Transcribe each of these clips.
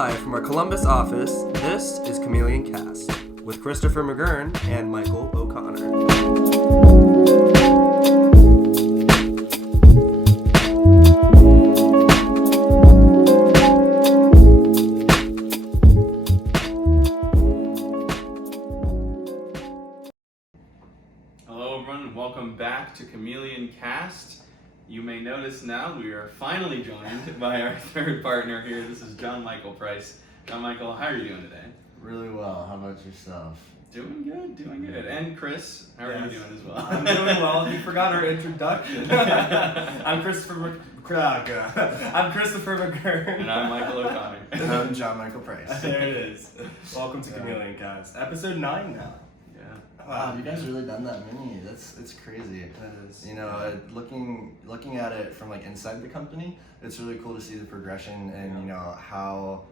Live from our Columbus office, this is Chameleon Cast with Christopher McGurn and Michael O'Connor. Hello everyone, and welcome back to Chameleon Cast. You may notice now we are finally joined by our third partner here. This is John Michael Price. John Michael, how are you doing today? Really well. How about yourself? Doing good. And Chris, how are you doing as well? I'm doing well. You forgot our introduction. I'm Christopher McGurn. And I'm Michael O'Connor. And I'm John Michael Price. There it is. Welcome to Chameleon Cast, episode 9 now. Wow, you guys really done that many? It's crazy. It is. You know, looking at it from like inside the company, it's really cool to see the progression and how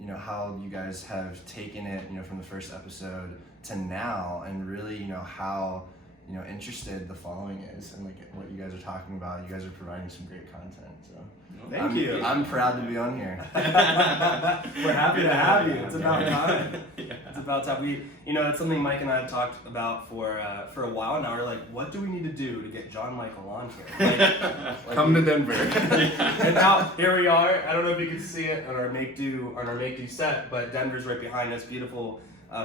you guys have taken it, from the first episode to now, and really how interested the following is and like what you guys are talking about. You guys are providing some great content, so Thank you. I'm proud to be on here. We're happy to have you. It's about time. Yeah. It's about time. It's something Mike and I have talked about for a while now. We're like, what do we need to do to get John Michael on here? Come to Denver. And now here we are. I don't know if you can see it on our make do set, but Denver's right behind us. Beautiful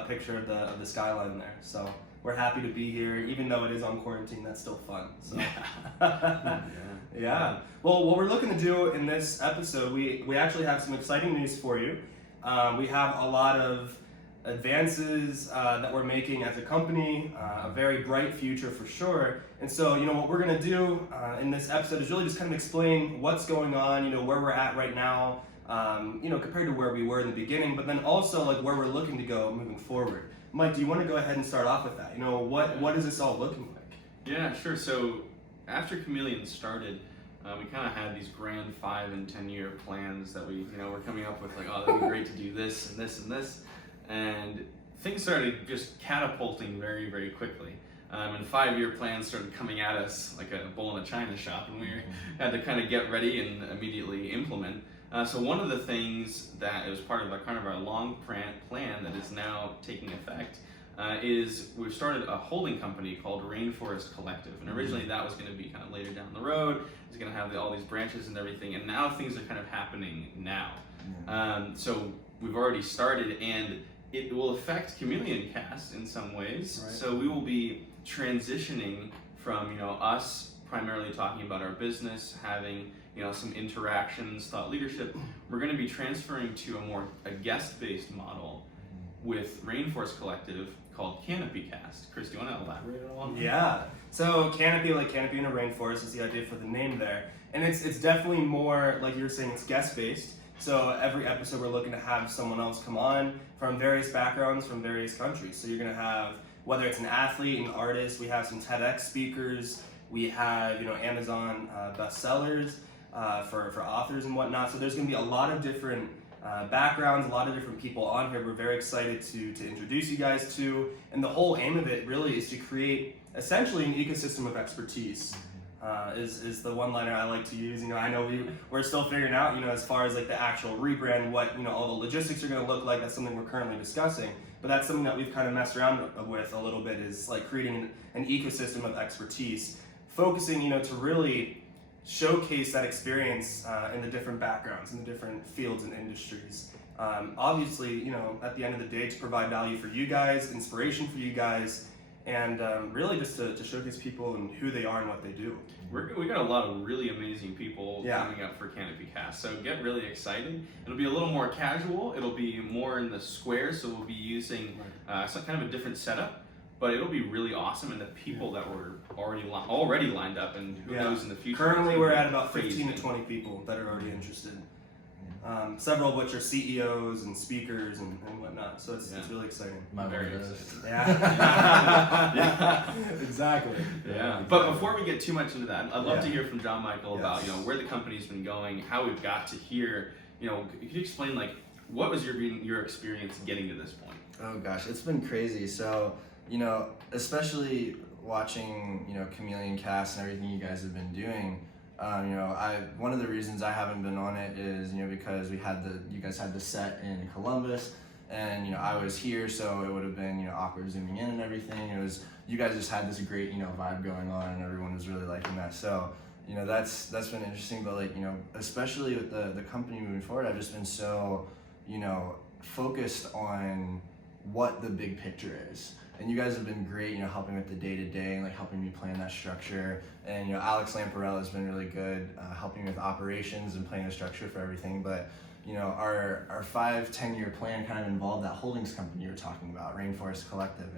picture of the skyline there. So we're happy to be here, even though it is on quarantine. That's still fun. So. Yeah. Well, what we're looking to do in this episode, we actually have some exciting news for you. We have a lot of advances that we're making as a company, a very bright future for sure. And so, what we're going to do in this episode is really just kind of explain what's going on, where we're at right now, compared to where we were in the beginning, but then also like where we're looking to go moving forward. Mike, do you want to go ahead and start off with that? What is this all looking like? Yeah, sure. So after Chameleon started, we kind of had these grand 5 and 10 year plans that we, were coming up with, like, oh, that'd be great to do this and this and this. And things started just catapulting very, very quickly. And 5-year plans started coming at us like a bull in a china shop, and we had to kind of get ready and immediately implement. So one of the things that is part of our long plan that is now taking effect is we've started a holding company called Rainforest Collective. And originally that was going to be kind of later down the road. It's going to have all these branches and everything. And now things are kind of happening now. So we've already started, and it will affect Chameleon Cast in some ways. Right. So we will be transitioning from us primarily talking about our business, having some interactions, thought leadership. We're going to be transferring to a guest-based model with Rainforest Collective called Canopy Cast. Chris, do you want to elaborate on that? Yeah. So canopy in a rainforest is the idea for the name there, and it's definitely more like you were saying. It's guest-based. So every episode we're looking to have someone else come on from various backgrounds, from various countries. So you're going to have, whether it's an athlete, an artist, we have some TEDx speakers, we have Amazon bestsellers for authors and whatnot. So there's going to be a lot of different backgrounds, a lot of different people on here. We're very excited to introduce you guys to, and the whole aim of it really is to create essentially an ecosystem of expertise. Is the one-liner I like to use. I know we're still figuring out, as far as like the actual rebrand, what all the logistics are going to look like. That's something we're currently discussing, but that's something that we've kind of messed around with a little bit, is like creating an ecosystem of expertise, focusing to really showcase that experience in the different backgrounds, in the different fields and industries. Obviously, at the end of the day, to provide value for you guys, inspiration for you guys, and really just to showcase people and who they are and what they do. We got a lot of really amazing people coming up for Canopy Cast, so get really excited. It'll be a little more casual. It'll be more in the square, so we'll be using some kind of a different setup. But it'll be really awesome, and the people that were already lined up, and who knows in the future. Currently, we're at about 15 to 20 people that are already interested. Several of which are CEOs and speakers and whatnot. So it's really exciting. Very excited. Yeah. Yeah. Exactly. Yeah. But before we get too much into that, I'd love to hear from John Michael about where the company's been going, how we've got to here. Could you explain what was your experience getting to this point? Oh gosh, it's been crazy. So especially watching Chameleon Cast and everything you guys have been doing, One of the reasons I haven't been on it is, because you guys had the set in Columbus, and I was here, so it would have been awkward zooming in and everything. You guys just had this great vibe going on, and everyone was really liking that. So that's been interesting. But especially with the company moving forward, I've just been so focused on what the big picture is. And you guys have been great, helping with the day-to-day and helping me plan that structure. And Alex Lamparella has been really good, helping with operations and planning the structure for everything. But our 5-10 year plan kind of involved that holdings company you were talking about, Rainforest Collective.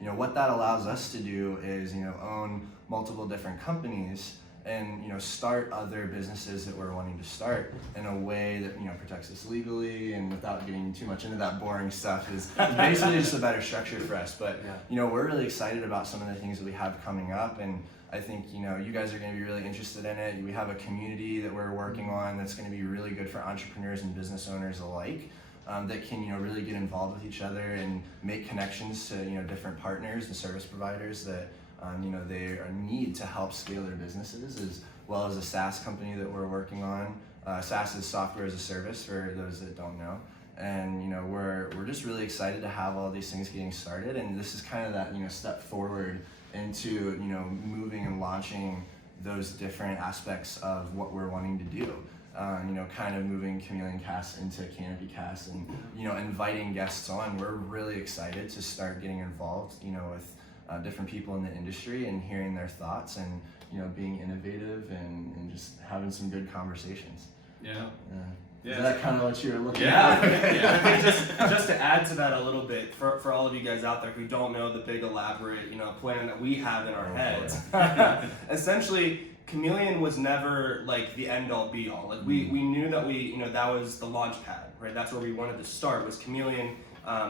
And what that allows us to do is own multiple different companies and start other businesses that we're wanting to start in a way that protects us legally, and without getting too much into that boring stuff, is basically just a better structure for us. But we're really excited about some of the things that we have coming up, and I think you guys are going to be really interested in it. We have a community that we're working on that's going to be really good for entrepreneurs and business owners alike, that can really get involved with each other and make connections to different partners and service providers that they need to help scale their businesses, as well as a SaaS company that we're working on. SaaS is software as a service for those that don't know. And we're just really excited to have all these things getting started. And this is kind of that step forward into moving and launching those different aspects of what we're wanting to do. Kind of moving Chameleon Cast into Canopy Cast, and inviting guests on. We're really excited to start getting involved with different people in the industry and hearing their thoughts, and being innovative and just having some good conversations. Yeah. Is that kind of what you were looking Yeah. for? I think just to add to that a little bit, for all of you guys out there who don't know the big elaborate plan that we have in our heads, essentially Chameleon was never the end all be all. We knew that that was the launch pad, right? That's where we wanted to start, was Chameleon,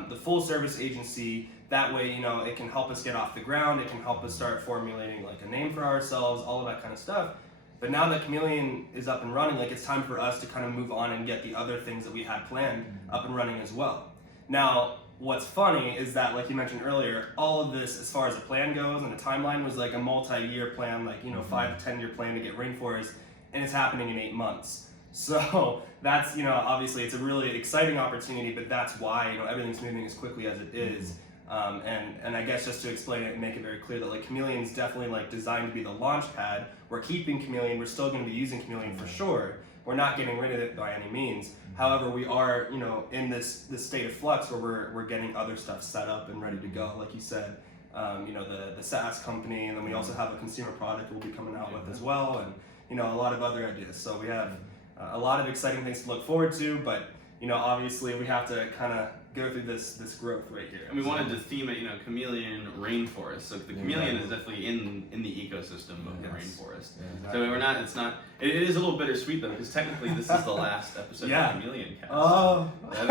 the full service agency. That way, it can help us get off the ground. It can help us start formulating a name for ourselves, all of that kind of stuff. But now that Chameleon is up and running, it's time for us to kind of move on and get the other things that we had planned up and running as well. Now, what's funny is that, like you mentioned earlier, all of this, as far as the plan goes and the timeline, was a multi-year plan, 5 to 10 year plan to get Rainforest, and it's happening in 8 months. So that's, obviously it's a really exciting opportunity, but that's why, everything's moving as quickly as it is. And I guess just to explain it and make it very clear that Chameleon's definitely designed to be the launch pad. We're keeping Chameleon, we're still going to be using Chameleon for sure. We're not getting rid of it by any means. However, we are, in this state of flux where we're getting other stuff set up and ready to go. Like you said, the SaaS company, and then we also have a consumer product we'll be coming out with as well, and a lot of other ideas. So we have a lot of exciting things to look forward to, but obviously we have to kind of go through this growth right here. And we wanted to theme it, Chameleon Rainforest. So the chameleon is definitely in the ecosystem of the rainforest. Yeah, So we're not. It's not. It is a little bittersweet though, because technically this is the last episode of Chameleon Cast. Oh, That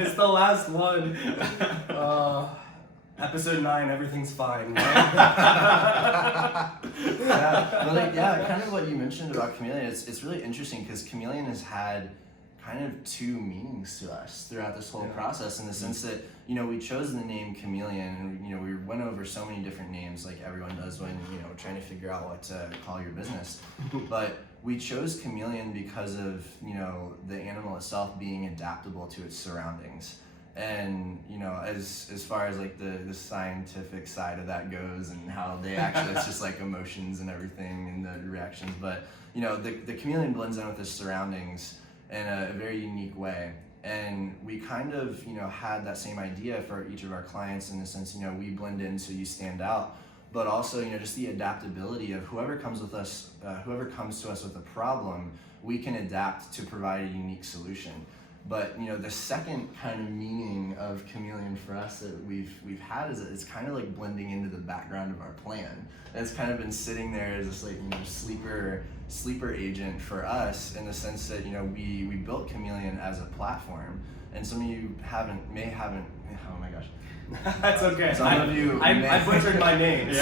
it's the last one. Episode 9, everything's fine. Right? Kind of what you mentioned about Chameleon. It's really interesting because Chameleon has had kind of 2 meanings to us throughout this whole process, in the sense that we chose the name Chameleon, and we went over so many different names, like everyone does when trying to figure out what to call your business. But we chose Chameleon because of the animal itself being adaptable to its surroundings. And as far as the scientific side of that goes, and how they actually, it's just emotions and everything and the reactions, but the chameleon blends in with its surroundings in a very unique way. And we kind of had that same idea for each of our clients, in the sense we blend in so you stand out, but also just the adaptability of whoever comes to us with a problem, we can adapt to provide a unique solution. But the second kind of meaning of Chameleon for us that we've had is that it's kind of blending into the background of our plan. And it's kind of been sitting there as this sleeper agent for us, in the sense that we built Chameleon as a platform. And some of you may haven't. Oh my gosh. That's okay. Some of you I butchered my name.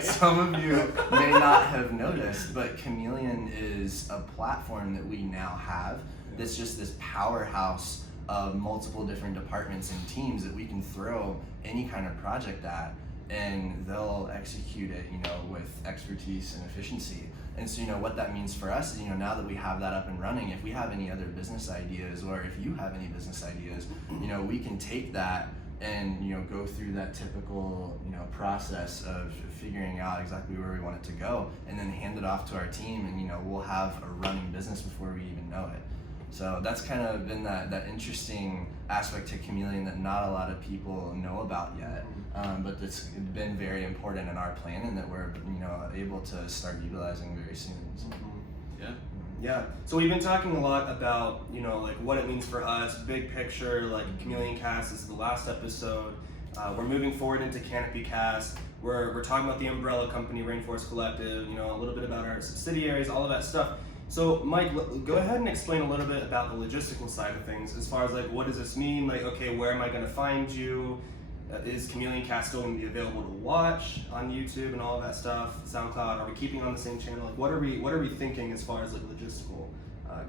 Some of you may not have noticed, but Chameleon is a platform that we now have. That's just this powerhouse of multiple different departments and teams that we can throw any kind of project at, and they'll execute it, with expertise and efficiency. And so, what that means for us is, now that we have that up and running, if we have any other business ideas, or if you have any business ideas, we can take that and, go through that typical, process of figuring out exactly where we want it to go, and then hand it off to our team, and, we'll have a running business before we even know it. So that's kind of been that interesting aspect to Chameleon that not a lot of people know about yet, but it's been very important in our plan, and that we're able to start utilizing very soon. So. Yeah. So we've been talking a lot about like what it means for us, big picture. Like Chameleon Cast is the last episode. We're moving forward into Canopy Cast. We're talking about the umbrella company, Rainforest Collective. A little bit about our subsidiaries, all of that stuff. So, Mike, go ahead and explain a little bit about the logistical side of things, as far as like, what does this mean? Like, okay, where am I going to find you? Is Chameleon Cast still going to be available to watch on YouTube and all of that stuff? SoundCloud? Are we keeping on the same channel? Like, what are we thinking as far as like logistical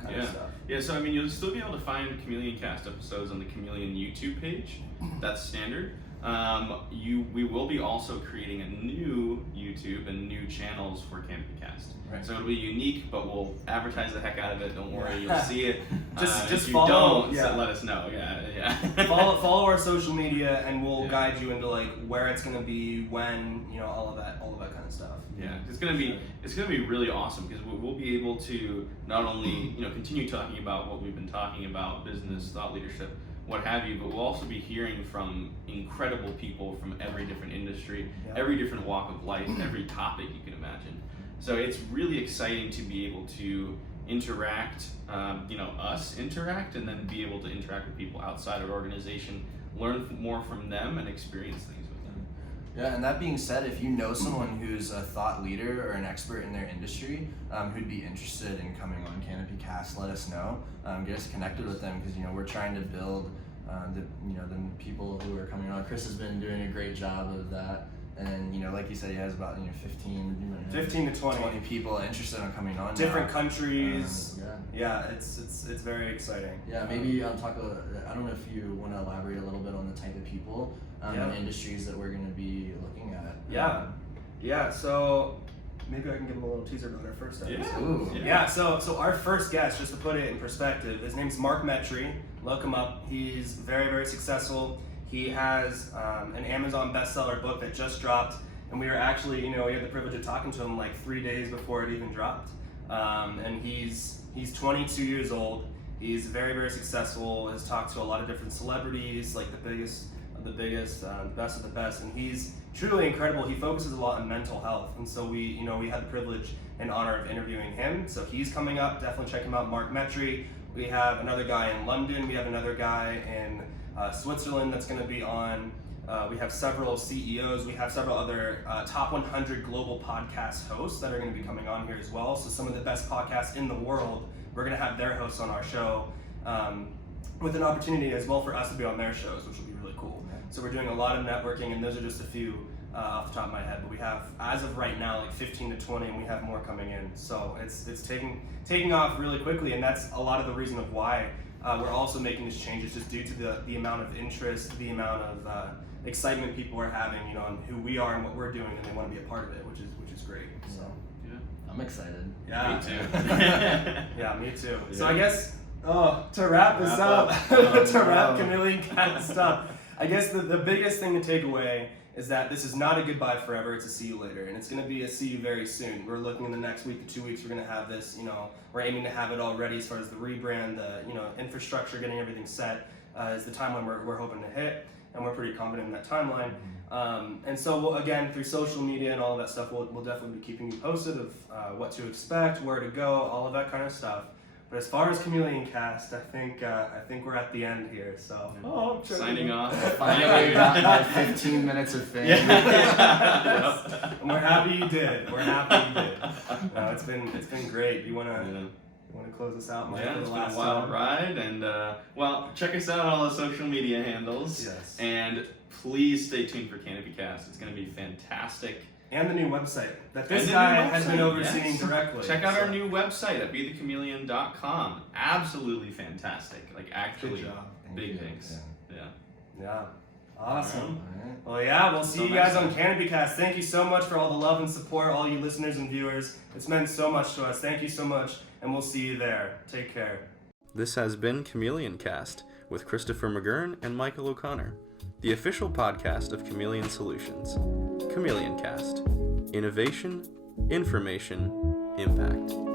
kind of stuff? Yeah. So I mean, you'll still be able to find Chameleon Cast episodes on the Chameleon YouTube page. That's standard. We will be also creating a new YouTube and new channels for Canopy Cast. Right. So it'll be unique, but we'll advertise the heck out of it. Don't worry, you'll see it. Just if you follow. don't, so let us know. Yeah. follow our social media, and we'll guide you into like where it's gonna be, when, all of that kind of stuff. Yeah, it's gonna be really awesome, because we'll be able to not only continue talking about what we've been talking about, business, thought leadership, what have you, but we'll also be hearing from incredible people from every different industry, every different walk of life, every topic you can imagine. So it's really exciting to be able to interact, us interact, and then be able to interact with people outside of our organization, learn more from them, and experience things with them. Yeah, and that being said, if you know someone who's a thought leader or an expert in their industry who'd be interested in coming on Canopy Cast, let us know. Get us connected with them, because we're trying to build the people who are coming on. Chris has been doing a great job of that, and like you said, he has about 15 to 20 people interested in coming on. Different now. countries. It's very exciting. Yeah, maybe talk. I don't know if you want to elaborate a little bit on the type of people and industries that we're going to be looking at. Yeah. So maybe I can give them a little teaser about our first episode. Yeah. So our first guest, just to put it in perspective, his name's Mark Metry. Look him up. He's very, very successful. He has an Amazon bestseller book that just dropped, and we were actually, we had the privilege of talking to him like 3 days before it even dropped. And he's 22 years old. He's very, very successful. Has talked to a lot of different celebrities, like the biggest of the best of the best, and he's truly incredible. He focuses a lot on mental health, and so we had the privilege and honor of interviewing him. So he's coming up. Definitely check him out, Mark Metry. We have another guy in London. We have another guy in Switzerland that's going to be on. We have several CEOs. We have several other top 100 global podcast hosts that are going to be coming on here as well. So some of the best podcasts in the world, we're going to have their hosts on our show, with an opportunity as well for us to be on their shows, which will be really cool. So we're doing a lot of networking, and those are just a few off the top of my head. But we have, as of right now, like 15 to 20, and we have more coming in. So it's taking off really quickly, and that's a lot of the reason of why we're also making these changes, just due to the amount of interest, the amount of excitement people are having, on who we are and what we're doing, and they want to be a part of it, which is great. So I'm excited. yeah, Me too. yeah, me too. Yeah. So I guess to wrap this up, to wrap Chameleon Cast up, I guess the biggest thing to take away is that this is not a goodbye forever, it's a see you later, and it's going to be a see you very soon. We're looking in the next week to 2 weeks, we're going to have this, we're aiming to have it all ready as far as the rebrand, the infrastructure, getting everything set is the timeline we're hoping to hit, and we're pretty confident in that timeline. And so again, through social media and all of that stuff, we'll definitely be keeping you posted of what to expect, where to go, all of that kind of stuff. But as far as Chameleon Cast, I think we're at the end here. So Signing off. Finally got my 15 minutes of fame. And we're happy you did. No, it's been great. You wanna close us out, Mike? Yeah, for it's the been a last wild time? ride, and check us out on all the social media handles. Yes. And please stay tuned for Canopy Cast. It's going to be fantastic. And the new website that this And the guy new has been website, overseeing yes. directly. Check out our new website at BeTheChameleon.com. Absolutely fantastic. Like, actually, Good job. big things. Yeah. Yeah. Awesome. All right. Well, yeah, we'll see Until you guys next on time. Canopy Cast. Thank you so much for all the love and support, all you listeners and viewers. It's meant so much to us. Thank you so much, and we'll see you there. Take care. This has been Chameleon Cast with Christopher McGurn and Michael O'Connor, the official podcast of Chameleon Solutions. Chameleon Cast. Innovation, information, impact.